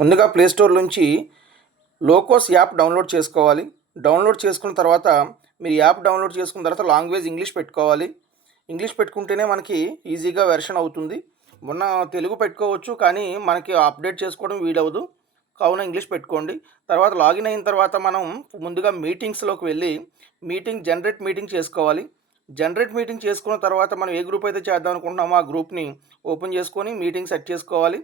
ముందుగా ప్లేస్టోర్ నుంచి లోకోస్ app download చేసుకోవాలి. డౌన్లోడ్ చేసుకున్న తర్వాత మీరు యాప్ డౌన్లోడ్ చేసుకున్న తర్వాత లాంగ్వేజ్ ఇంగ్లీష్ పెట్టుకోవాలి. ఇంగ్లీష్ పెట్టుకుంటేనే మనకి ఈజీగా వెర్షన్ అవుతుంది. మొన్న తెలుగు పెట్టుకోవచ్చు కానీ మనకి అప్డేట్ చేసుకోవడం వీలవదు కావున ఇంగ్లీష్ పెట్టుకోండి. తర్వాత లాగిన్ అయిన తర్వాత మనం ముందుగా మీటింగ్స్లోకి వెళ్ళి మీటింగ్ జనరేట్ మీటింగ్ చేసుకోవాలి. జనరేట్ మీటింగ్ చేసుకున్న తర్వాత మనం ఏ గ్రూప్ అయితే చేద్దాం అనుకుంటున్నామో ఆ గ్రూప్ని ఓపెన్ చేసుకొని మీటింగ్ సెట్ చేసుకోవాలి.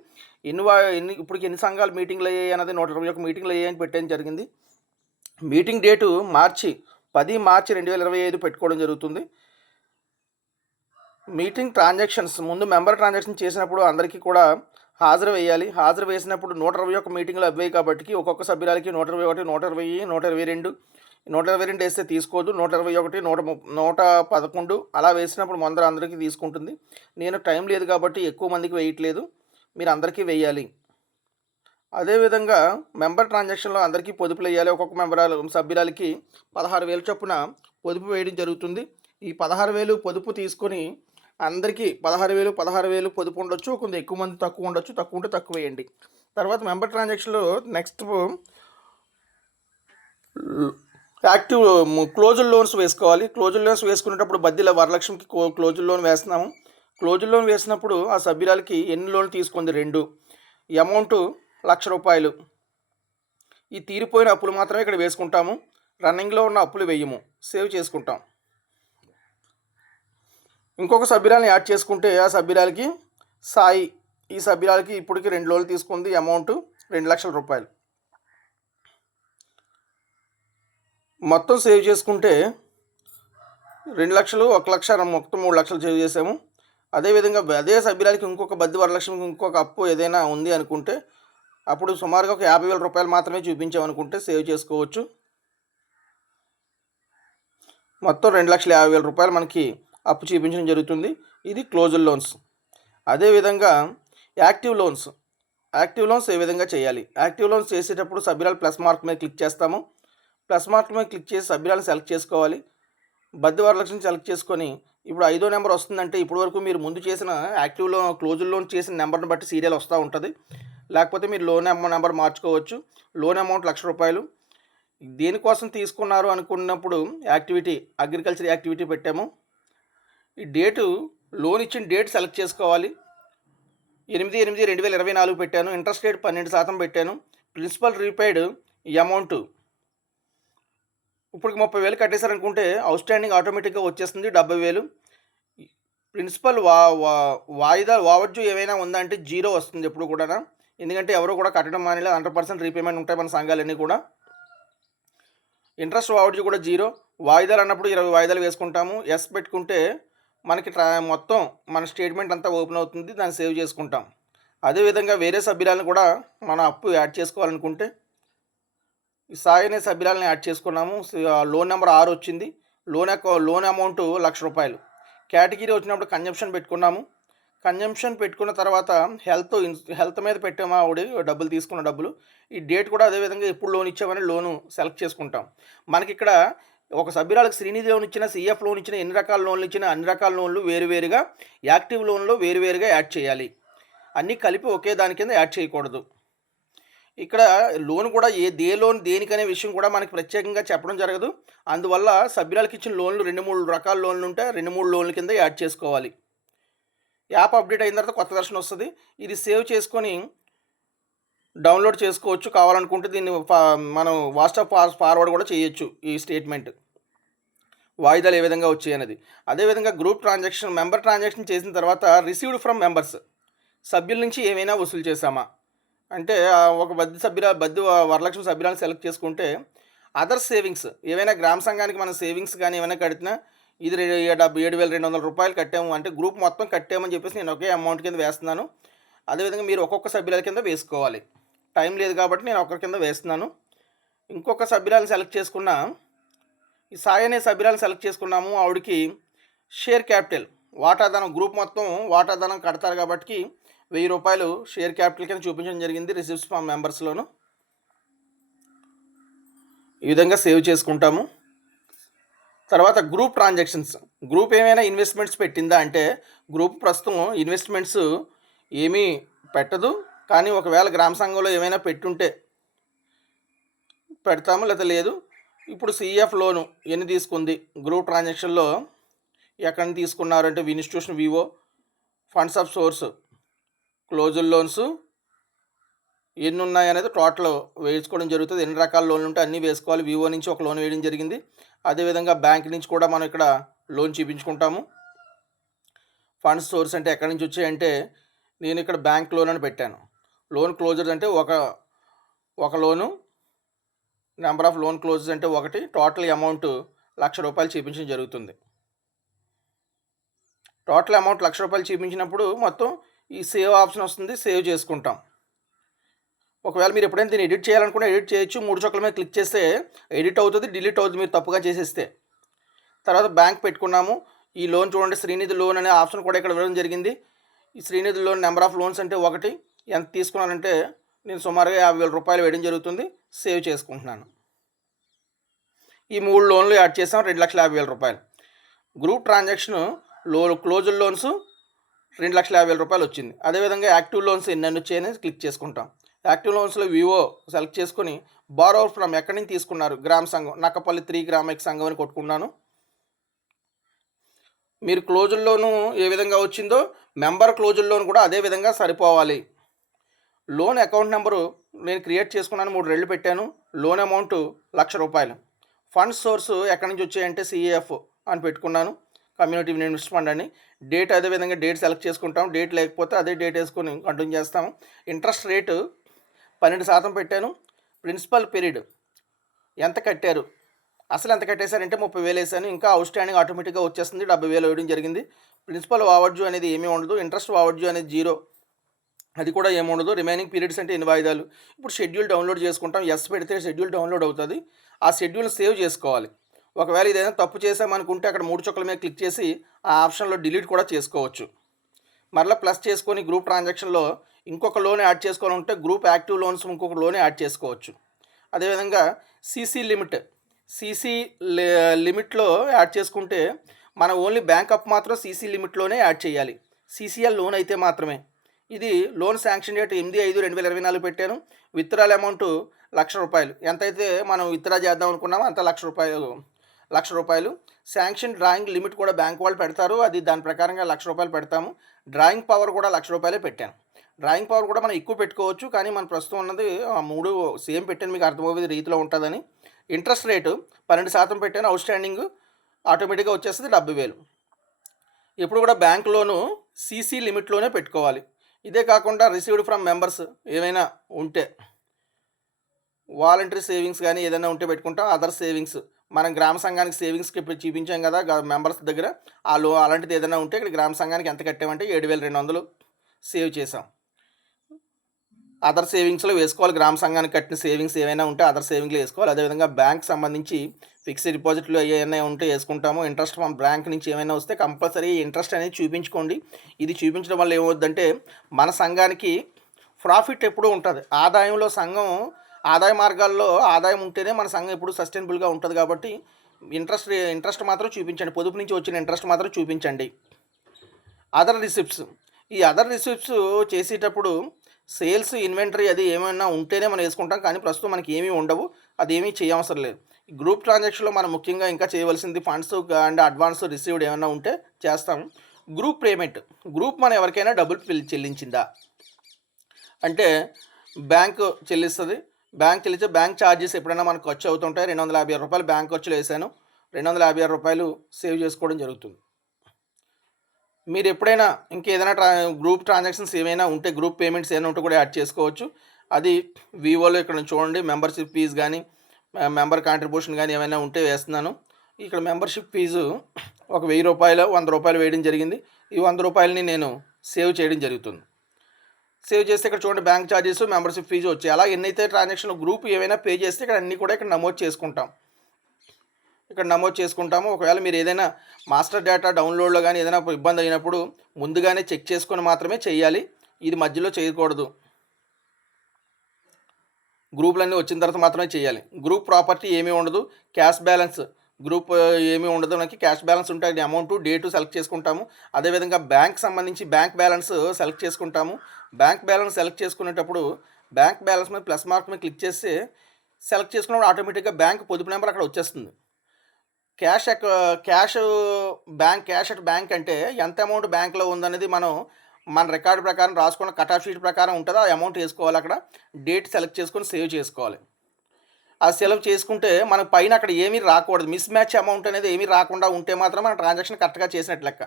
ఎన్ని వా ఎన్ని ఇప్పటికి ఎన్ని సంఘాలు మీటింగ్లు అయ్యాయి అన్నది నూట ఇరవై ఒక మీటింగ్లు అయ్యాయని పెట్టడం జరిగింది. మీటింగ్ డేటు మార్చి పది మార్చి రెండు వేల ఇరవై ఐదు పెట్టుకోవడం జరుగుతుంది. మీటింగ్ ట్రాన్సాక్షన్స్ ముందు మెంబర్ ట్రాన్సాక్షన్ చేసినప్పుడు అందరికీ కూడా హాజరు వేయాలి. హాజరు వేసినప్పుడు నూట ఇరవై ఒక మీటింగ్లు అవ్వాయి కాబట్టి ఒక్కొక్క సభ్యురాలకి నూట ఇరవై ఒకటి నూట ఇరవై నూట ఇరవై రెండు నూట ఇరవై రెండు వేస్తే తీసుకోదు నూట ఇరవై ఒకటి నూట నూట పదకొండు అలా వేసినప్పుడు ముందర అందరికీ తీసుకుంటుంది. నేను టైం లేదు కాబట్టి ఎక్కువ మందికి వేయట్లేదు మీరు అందరికీ వేయాలి. అదేవిధంగా మెంబర్ ట్రాన్సాక్షన్లో అందరికీ పొదుపులు వేయాలి. ఒక్కొక్క మెంబర్ సభ్యురాలకి పదహారు వేలు చొప్పున పొదుపు వేయడం జరుగుతుంది. ఈ పదహారు వేలు పొదుపు తీసుకొని అందరికీ పదహారు వేలు పదహారు వేలు పొదుపు ఉండొచ్చు కొంత ఎక్కువ మంది తక్కువ ఉండొచ్చు తక్కువ ఉంటే తక్కువ వేయండి. తర్వాత మెంబర్ ట్రాన్సాక్షన్లో నెక్స్ట్ యాక్టివ్ క్లోజుల్ లోన్స్ వేసుకోవాలి. క్లోజుల్ లోన్స్ వేసుకునేటప్పుడు బద్దీల వరలక్ష్మికి క్లోజ్ లోన్ వేస్తున్నాము. క్లోజ్ లోన్ వేసినప్పుడు ఆ సభ్యురాలకి ఎన్ని లోన్లు తీసుకుంది? రెండు. ఈ అమౌంట్ లక్ష రూపాయలు. ఈ తీరిపోయిన అప్పులు మాత్రమే ఇక్కడ వేసుకుంటాము. రన్నింగ్లో ఉన్న అప్పులు వేయము. సేవ్ చేసుకుంటాం. ఇంకొక సభ్యురాలని యాడ్ చేసుకుంటే ఆ సభ్యురాలకి సాయి. ఈ సభ్యురాలకి ఇప్పటికి రెండు లోన్లు తీసుకుంది. అమౌంట్ రెండు లక్షల రూపాయలు. మొత్తం సేవ్ చేసుకుంటే రెండు లక్షలు ఒక లక్ష మొత్తం మూడు లక్షలు సేవ్ చేసాము. అదేవిధంగా అదే సభ్యురాలకి ఇంకొక బద్ది వరలక్ష్మికి ఇంకొక అప్పు ఏదైనా ఉంది అనుకుంటే అప్పుడు సుమారుగా ఒక యాభై వేల రూపాయలు మాత్రమే చూపించామనుకుంటే సేవ్ చేసుకోవచ్చు. మొత్తం రెండు లక్షల యాభై వేల రూపాయలు మనకి అప్పు చూపించడం జరుగుతుంది. ఇది క్లోజుల్ లోన్స్. అదేవిధంగా యాక్టివ్ లోన్స్. యాక్టివ్ లోన్స్ ఏ విధంగా చేయాలి? యాక్టివ్ లోన్స్ చేసేటప్పుడు సభ్యురాలు ప్లస్ మార్క్ మీద క్లిక్ చేస్తాము. ప్లస్ మార్క్ మీద క్లిక్ చేసి సభ్యురాలను సెలెక్ట్ చేసుకోవాలి. బద్ది వరలక్ష్మి సెలెక్ట్ చేసుకొని ఇప్పుడు ఐదో నెంబర్ వస్తుందంటే ఇప్పటి వరకు మీరు ముందు చేసిన యాక్టివ్ లోన్ లోన్ చేసిన నెంబర్ని బట్టి సీరియల్ వస్తూ ఉంటుంది. లేకపోతే మీరు లోన్ నెంబర్ మార్చుకోవచ్చు. లోన్ అమౌంట్ లక్ష రూపాయలు. దేనికోసం తీసుకున్నారు అనుకున్నప్పుడు యాక్టివిటీ అగ్రికల్చర్ యాక్టివిటీ పెట్టాము. ఈ డేటు లోన్ ఇచ్చిన డేట్ సెలెక్ట్ చేసుకోవాలి. ఎనిమిది ఎనిమిది రెండు వేల ఇరవై నాలుగు పెట్టాను. ఇంట్రెస్ట్ రేట్ పన్నెండు శాతం పెట్టాను. ప్రిన్సిపల్ రీపేడ్ ఈ అమౌంట్ ఇప్పుడు ముప్పై వేలు కట్టేశారనుకుంటే అవుట్ స్టాండింగ్ ఆటోమేటిక్గా వచ్చేస్తుంది డెబ్బై వేలు. ప్రిన్సిపల్ వా వా వాయిదా వావడ్జు ఏమైనా ఉందంటే జీరో వస్తుంది ఎప్పుడు కూడా ఎందుకంటే ఎవరు కూడా కట్టడం మానేలేదు హండ్రెడ్ పర్సెంట్ రీపేమెంట్ ఉంటాయి మన సంఘాలన్నీ కూడా. ఇంట్రెస్ట్ వావడ్జు కూడా జీరో. వాయిదాలు అన్నప్పుడు ఇరవై వాయిదాలు వేసుకుంటాము. ఎస్ పెట్టుకుంటే మనకి ట్రా మొత్తం మన స్టేట్మెంట్ అంతా ఓపెన్ అవుతుంది. దాన్ని సేవ్ చేసుకుంటాం. అదేవిధంగా వేరే సభ్యులను కూడా మన అప్పు యాడ్ చేసుకోవాలనుకుంటే ఈ సాయి అనే సభ్యురాలని యాడ్ చేసుకున్నాము. లోన్ నెంబర్ ఆరు వచ్చింది. లోన్ లోన్ అమౌంట్ లక్ష రూపాయలు. కేటగిరీ వచ్చినప్పుడు కన్జంప్షన్ పెట్టుకున్నాము. కన్జంప్షన్ పెట్టుకున్న తర్వాత హెల్త్ హెల్త్ మీద పెట్టాము ఆవిడ డబ్బులు తీసుకున్న డబ్బులు. ఈ డేట్ కూడా అదేవిధంగా ఎప్పుడు లోన్ ఇచ్చామని లోను సెలెక్ట్ చేసుకుంటాం. మనకి ఇక్కడ ఒక సభ్యురాలకు శ్రీనిధి లోన్ ఇచ్చిన సీఎఫ్ లోన్ ఇచ్చిన ఎన్ని రకాల లోన్లు ఇచ్చిన అన్ని రకాల లోన్లు వేరువేరుగా యాక్టివ్ లోన్లో వేరువేరుగా యాడ్ చేయాలి. అన్నీ కలిపి ఒకే దాని కింద యాడ్ చేయకూడదు. ఇక్కడ లోన్ కూడా ఏ దే లోన్ దేనికనే విషయం కూడా మనకి ప్రత్యేకంగా చెప్పడం జరగదు. అందువల్ల సభ్యురాలకు ఇచ్చిన లోన్లు రెండు మూడు రకాల లోన్లు ఉంటే రెండు మూడు లోన్ల కింద యాడ్ చేసుకోవాలి. యాప్ అప్డేట్ అయిన తర్వాత కొత్త దర్శనం వస్తుంది. ఇది సేవ్ చేసుకొని డౌన్లోడ్ చేసుకోవచ్చు. కావాలనుకుంటే దీన్ని మనం వాట్సాప్ ఫార్వర్డ్ కూడా చేయొచ్చు ఈ స్టేట్మెంట్. వాయిదాలు ఏ విధంగా వచ్చాయనేది అదేవిధంగా గ్రూప్ ట్రాన్సాక్షన్ మెంబర్ ట్రాన్సాక్షన్ చేసిన తర్వాత రిసీవ్డ్ ఫ్రమ్ మెంబర్స్. సభ్యుల నుంచి ఏమైనా వసూలు చేశామా? అంటే ఒక బద్ది సభ్యుల బద్ది వరలక్ష్మి సభ్యులను సెలెక్ట్ చేసుకుంటే అదర్ సేవింగ్స్ ఏవైనా గ్రామ సంఘానికి మనం సేవింగ్స్ కానీ ఏమైనా కడితే ఇది డెబ్బై ఏడు వేల రెండు వందల రూపాయలు కట్టాము అంటే గ్రూప్ మొత్తం కట్టామని చెప్పేసి నేను ఒకే అమౌంట్ కింద వేస్తున్నాను. అదేవిధంగా మీరు ఒక్కొక్క సభ్యుల కింద వేసుకోవాలి. టైం లేదు కాబట్టి నేను ఒకరి కింద వేస్తున్నాను. ఇంకొక సభ్యురాలు సెలెక్ట్ చేసుకున్న ఈ సాయి అనే సభ్యురాలు సెలెక్ట్ చేసుకున్నాము ఆవిడకి షేర్ క్యాపిటల్ వాటాదానం గ్రూప్ మొత్తం వాటాదానం కడతారు కాబట్టి వెయ్యి రూపాయలు షేర్ క్యాపిటల్ కింద చూపించడం జరిగింది రిసిప్ట్స్ మా మెంబర్స్లోను. ఈ విధంగా సేవ్ చేసుకుంటాము. తర్వాత గ్రూప్ ట్రాన్సాక్షన్స్. గ్రూప్ ఏమైనా ఇన్వెస్ట్మెంట్స్ పెట్టిందా అంటే గ్రూప్ ప్రస్తుతం ఇన్వెస్ట్మెంట్స్ ఏమీ పెట్టదు. కానీ ఒకవేళ గ్రామ సంఘంలో ఏమైనా పెట్టుంటే పెడతాము లేదా లేదు. ఇప్పుడు సిఎఫ్ లోను ఎన్ని తీసుకుంది? గ్రూప్ ట్రాన్సాక్షన్లో ఎక్కడిని తీసుకున్నారంటే తీసుకున్నారు అంటే institution VO funds of source. Closed loans ఎన్ని ఉన్నాయి అనేది టోటల్ వేసుకోవడం జరుగుతుంది. ఎన్ని రకాల లోన్లు ఉంటే అన్నీ వేసుకోవాలి. వివో నుంచి ఒక లోన్ వేయడం జరిగింది. అదేవిధంగా బ్యాంక్ నుంచి కూడా మనం ఇక్కడ లోన్ చూపించుకుంటాము. ఫండ్స్ సోర్స్ అంటే ఎక్కడి నుంచి వచ్చాయంటే నేను ఇక్కడ బ్యాంక్ లోన్ అని పెట్టాను. లోన్ క్లోజర్స్ అంటే ఒక ఒక loan number of loan closures అంటే ఒకటి. టోటల్ అమౌంట్ లక్ష రూపాయలు చూపించడం జరుగుతుంది. టోటల్ అమౌంట్ లక్ష రూపాయలు చూపించినప్పుడు మొత్తం ఈ సేవ్ ఆప్షన్ వస్తుంది సేవ్ చేసుకుంటాం. ఒకవేళ మీరు ఎప్పుడైనా దీన్ని ఎడిట్ చేయాలనుకుంటే ఎడిట్ చేయొచ్చు. మూడు చొక్కల మీద క్లిక్ చేస్తే ఎడిట్ అవుతుంది డిలీట్ అవుతుంది మీరు తప్పుగా చేసేస్తే. తర్వాత బ్యాంక్ పెట్టుకున్నాము. ఈ లోన్ చూడండి శ్రీనిధి లోన్ అనే ఆప్షన్ కూడా ఇక్కడ ఇవ్వడం జరిగింది. ఈ Srinidhi loan number of loans అంటే ఒకటి. ఎంత తీసుకున్నానంటే నేను సుమారుగా యాభై వేల రూపాయలు వేయడం జరుగుతుంది. సేవ్ చేసుకుంటున్నాను. ఈ మూడు లోన్లు యాడ్ చేసాం రెండు లక్షల యాభై వేల రూపాయలు. గ్రూప్ ట్రాన్సాక్షన్లో క్లోజ్డ్ లోన్స్ రెండు లక్షల యాభై వేల రూపాయలు వచ్చింది. అదేవిధంగా యాక్టివ్ లోన్స్ ఎన్నెన్ని వచ్చాయని క్లిక్ చేసుకుంటాం. యాక్టివ్ లోన్స్లో వివో సెలెక్ట్ చేసుకొని బారో ఫ్రమ్ ఎక్కడి నుంచి తీసుకున్నారు? గ్రామ సంఘం నక్కపల్లి త్రీ గ్రామిక్ సంఘం అని కొట్టుకున్నాను మీరు క్లోజుల్లోనూ ఏ విధంగా వచ్చిందో మెంబర్ క్లోజుల్లోను కూడా అదే విధంగా సరిపోవాలి. లోన్ అకౌంట్ నెంబరు నేను క్రియేట్ చేసుకున్నాను మూడు రెళ్ళు పెట్టాను. లోన్ అమౌంట్ లక్ష రూపాయలు. ఫండ్ సోర్స్ ఎక్కడి నుంచి వచ్చాయంటే సిఏఎఫ్ అని పెట్టుకున్నాను. కమ్యూనిటీ ఇన్వెస్ట్ ఫండ్ అని. డేట్ అదే విధంగా డేట్ సెలెక్ట్ చేసుకుంటాం. డేట్ లేకపోతే అదే డేట్ వేసుకొని కంటిన్యూ చేస్తాము ఇంట్రెస్ట్ రేటు పన్నెండు శాతం పెట్టాను. ప్రిన్సిపల్ పీరియడ్ ఎంత కట్టారు? అసలు ఎంత కట్టేశారంటే ముప్పై వేలు వేసాను. ఇంకా అవుట్ స్టాండింగ్ ఆటోమేటిక్గా వచ్చేస్తుంది. డెబ్బై వేలు వేయడం జరిగింది. ప్రిన్సిపల్ వావడ్జు అనేది ఏమీ ఉండదు. ఇంట్రెస్ట్ వావడ్జు అనేది జీరో. అది కూడా ఏమి ఉండదు. రిమైనింగ్ పీరియడ్స్ అంటే ఎన్ని వాయిదాలు. ఇప్పుడు షెడ్యూల్ డౌన్లోడ్ చేసుకుంటాం. ఎస్ పెడితే షెడ్యూల్ డౌన్లోడ్ అవుతుంది. ఆ షెడ్యూల్ సేవ్ చేసుకోవాలి. ఒకవేళ ఇదేదైనా తప్పు చేసామనుకుంటే అక్కడ మూడు చుక్కల మీద క్లిక్ చేసి ఆ ఆప్షన్లో డిలీట్ కూడా చేసుకోవచ్చు. మరలా ప్లస్ చేసుకొని గ్రూప్ ట్రాన్సాక్షన్లో ఇంకొక లోన్ యాడ్ చేసుకోవాలంటే గ్రూప్ యాక్టివ్ లోన్స్ ఇంకొక లోన్ యాడ్ చేసుకోవచ్చు. అదేవిధంగా సీసీ లిమిట్ సీసీ లిమిట్లో యాడ్ చేసుకుంటే మనం ఓన్లీ బ్యాంక్ అప్ మాత్రం సీసీ లిమిట్లోనే యాడ్ చేయాలి. సీసీఎల్ లోన్ అయితే మాత్రమే. ఇది లోన్ శాంక్షన్ డేట్ ఎనిమిది ఐదు రెండు వేల ఇరవై నాలుగు పెట్టాను. విత్డ్రాల్ అమౌంట్ లక్ష రూపాయలు. ఎంతైతే మనం విత్డ్రా చేద్దాం అనుకున్నామో అంత లక్ష రూపాయలు లక్ష రూపాయలు. శాంక్షన్ డ్రాయింగ్ లిమిట్ కూడా బ్యాంక్ వాళ్ళు పెడతారు. అది దాని ప్రకారంగా లక్ష రూపాయలు పెడతాము. డ్రాయింగ్ పవర్ కూడా లక్ష రూపాయలే పెట్టాను. డ్రాయింగ్ పవర్ కూడా మనం ఎక్కువ పెట్టుకోవచ్చు. కానీ మన ప్రస్తుతం ఉన్నది ఆ మూడు సేమ్ పెట్టాను. మీకు అర్థమయ్యే రీతిలో ఉంటుందని. ఇంట్రెస్ట్ రేటు పన్నెండు శాతం పెట్టాను. అవుట్ స్టాండింగ్ ఆటోమేటిక్గా వచ్చేస్తుంది డెబ్బై వేలు. ఇప్పుడు కూడా బ్యాంక్ లోను సీసీ లిమిట్లోనే పెట్టుకోవాలి. ఇదే కాకుండా రిసీవ్డ్ ఫ్రమ్ మెంబర్స్ ఏమైనా ఉంటే వాలంటరీ సేవింగ్స్ కానీ ఏదైనా ఉంటే పెట్టుకుంటాం. అదర్ సేవింగ్స్ మనం గ్రామ సంఘానికి సేవింగ్స్కి చూపించాం కదా మెంబర్స్ దగ్గర. ఆ లో అలాంటిది ఏదైనా ఉంటే ఇక్కడ గ్రామ సంఘానికి ఎంత కట్టామంటే ఏడు వేల రెండు వందలు సేవ్ చేసాం అదర్ సేవింగ్స్లో వేసుకోవాలి. గ్రామ సంఘానికి కట్టిన సేవింగ్స్ ఏమైనా ఉంటే అదర్ సేవింగ్లో వేసుకోవాలి. అదేవిధంగా బ్యాంక్ సంబంధించి ఫిక్స్డ్ డిపాజిట్లు ఏమైనా ఉంటే వేసుకుంటాము. ఇంట్రెస్ట్ మన బ్యాంక్ నుంచి ఏమైనా వస్తే కంపల్సరీ ఇంట్రెస్ట్ అనేది చూపించుకోండి. ఇది చూపించడం వల్ల ఏమవుద్దంటే మన సంఘానికి ప్రాఫిట్ ఎప్పుడూ ఉంటుంది. ఆదాయంలో సంఘం ఆదాయ మార్గాల్లో ఆదాయం ఉంటేనే మన సంఘం ఎప్పుడు సస్టైనబుల్గా ఉంటుంది కాబట్టి ఇంట్రెస్ట్ ఇంట్రెస్ట్ మాత్రం చూపించండి. పొదుపు నుంచి వచ్చిన ఇంట్రెస్ట్ మాత్రం చూపించండి. Other receipts. ఈ అదర్ రిసిప్ట్స్ చేసేటప్పుడు సేల్స్ ఇన్వెంటరీ అది ఏమైనా ఉంటేనే మనం వేసుకుంటాం. కానీ ప్రస్తుతం మనకి ఏమీ ఉండవు. అది ఏమీ చేయవసరం లేదు. గ్రూప్ ట్రాన్సాక్షన్లో మనం ముఖ్యంగా ఇంకా చేయవలసింది ఫండ్స్ అండ్ అడ్వాన్స్ రిసీవ్డ్ ఏమైనా ఉంటే చేస్తాం. Group payment. గ్రూప్ మనం ఎవరికైనా డబ్బులు చెల్లించిందా? అంటే బ్యాంకు చెల్లిస్తుంది. బ్యాంక్ చెల్లిస్తే బ్యాంక్ ఛార్జెస్ ఎప్పుడైనా మనకు ఖర్చు అవుతుంటాయి. రెండు వందల యాభై ఆరు రూపాయలు బ్యాంక్ ఖర్చులు వేసాను రెండు వందల యాభై ఆరు రూపాయలు సేవ్ చేసుకోవడం జరుగుతుంది. మీరు ఎప్పుడైనా ఇంకేదైనా ట్రా గ్రూప్ ట్రాన్సాక్షన్స్ ఏమైనా ఉంటే గ్రూప్ పేమెంట్స్ ఏమైనా ఉంటే కూడా యాడ్ చేసుకోవచ్చు. అది వివోలో ఇక్కడ చూడండి. మెంబర్షిప్ ఫీజు కానీ మెంబర్ కాంట్రిబ్యూషన్ కానీ ఏమైనా ఉంటే వేస్తున్నాను. ఇక్కడ మెంబర్షిప్ ఫీజు ఒక వెయ్యి రూపాయలు వంద రూపాయలు వేయడం జరిగింది. ఈ వంద రూపాయలని నేను సేవ్ చేయడం జరుగుతుంది. సేవ్ చేస్తే ఇక్కడ చూడండి బ్యాంక్ ఛార్జెస్ మెంబర్షిప్ ఫీజు వచ్చాయి. అలా ఎన్నైతే ట్రాన్సాక్షన్ గ్రూప్ ఏమైనా పే చేస్తే ఇక్కడ అన్నీ కూడా ఇక్కడ నమోదు చేసుకుంటాం. ఇక్కడ నమోదు చేసుకుంటాము. ఒకవేళ మీరు ఏదైనా మాస్టర్ డేటా డౌన్లోడ్లో కానీ ఏదైనా ఇబ్బంది అయినప్పుడు ముందుగానే చెక్ చేసుకొని మాత్రమే చేయాలి. ఇది మధ్యలో చేయకూడదు. గ్రూపులన్నీ వచ్చిన తర్వాత మాత్రమే చేయాలి. గ్రూప్ ప్రాపర్టీ ఏమీ ఉండదు. క్యాష్ బ్యాలెన్స్ గ్రూప్ ఏమీ ఉండదు. మనకి క్యాష్ బ్యాలెన్స్ ఉంటే అమౌంట్ డేటు సెలెక్ట్ చేసుకుంటాము. అదేవిధంగా బ్యాంక్ సంబంధించి బ్యాంక్ బ్యాలెన్స్ సెలెక్ట్ చేసుకుంటాము. బ్యాంక్ బ్యాలెన్స్ సెలెక్ట్ చేసుకునేటప్పుడు బ్యాంక్ బ్యాలెన్స్ మీద ప్లస్ మార్క్ మీద క్లిక్ చేస్తే సెలెక్ట్ చేసుకున్నప్పుడు ఆటోమేటిక్గా బ్యాంక్ పొదుపు నెంబర్ అక్కడ వచ్చేస్తుంది. క్యాష్ అక cash bank cash at bank అంటే ఎంత అమౌంట్ బ్యాంక్లో ఉందనేది మనం మన రికార్డు ప్రకారం రాసుకున్న కట్ ఆఫ్ షీట్ ప్రకారం ఉంటుందో? ఆ అమౌంట్ వేసుకోవాలి అక్కడ. డేట్ సెలెక్ట్ చేసుకొని సేవ్ చేసుకోవాలి. ఆ సెలవు చేసుకుంటే మనకు పైన అక్కడ ఏమీ రాకూడదు. మిస్ మ్యాచ్ అమౌంట్ అనేది ఏమీ రాకుండా ఉంటే మాత్రం మన ట్రాన్సాక్షన్ కరెక్ట్గా చేసినట్టు లెక్క.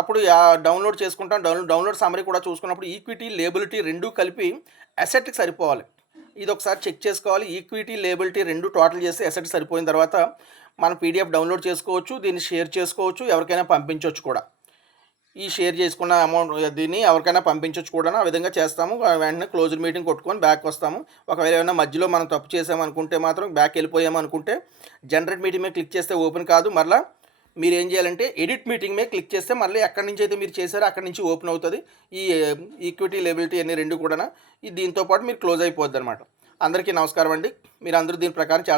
అప్పుడు డౌన్లోడ్ చేసుకుంటాం. డౌన్లోడ్ డౌన్లోడ్ సమరీ కూడా చూసుకున్నప్పుడు ఈక్విటీ లేబిలిటీ రెండు కలిపి అసెట్కి సరిపోవాలి. ఇది ఒకసారి చెక్ చేసుకోవాలి. ఈక్విటీ లేబిలిటీ రెండు టోటల్ చేసి అసెట్ సరిపోయిన తర్వాత మనం పీడిఎఫ్ డౌన్లోడ్ చేసుకోవచ్చు. దీన్ని షేర్ చేసుకోవచ్చు. ఎవరికైనా పంపించవచ్చు కూడా. ఈ షేర్ చేసుకున్న అమౌంట్ దీన్ని ఎవరికైనా పంపించవచ్చు కూడా ఆ విధంగా చేస్తాము. వెంటనే క్లోజ్డ్ మీటింగ్ కొట్టుకొని బ్యాక్ వస్తాము. ఒకవేళ ఏమైనా మధ్యలో మనం తప్పు చేసామనుకుంటే మాత్రం బ్యాక్ వెళ్ళిపోయామనుకుంటే జనరేట్ మీటింగ్ మీద క్లిక్ చేస్తే ఓపెన్ కాదు. మరలా మీరు ఏం చేయాలంటే ఎడిట్ మీటింగ్ మీద క్లిక్ చేస్తే మళ్ళీ ఎక్కడి నుంచి అయితే మీరు చేశారో అక్కడి నుంచి ఓపెన్ అవుతుంది. ఈ ఈక్విటీ లెబిలిటీ అన్ని రెండు కూడా ఈ దీంతో పాటు మీరు క్లోజ్ అయిపోద్ది అనమాట అందరికీ నమస్కారం అండి. మీరు అందరూ దీని ప్రకారం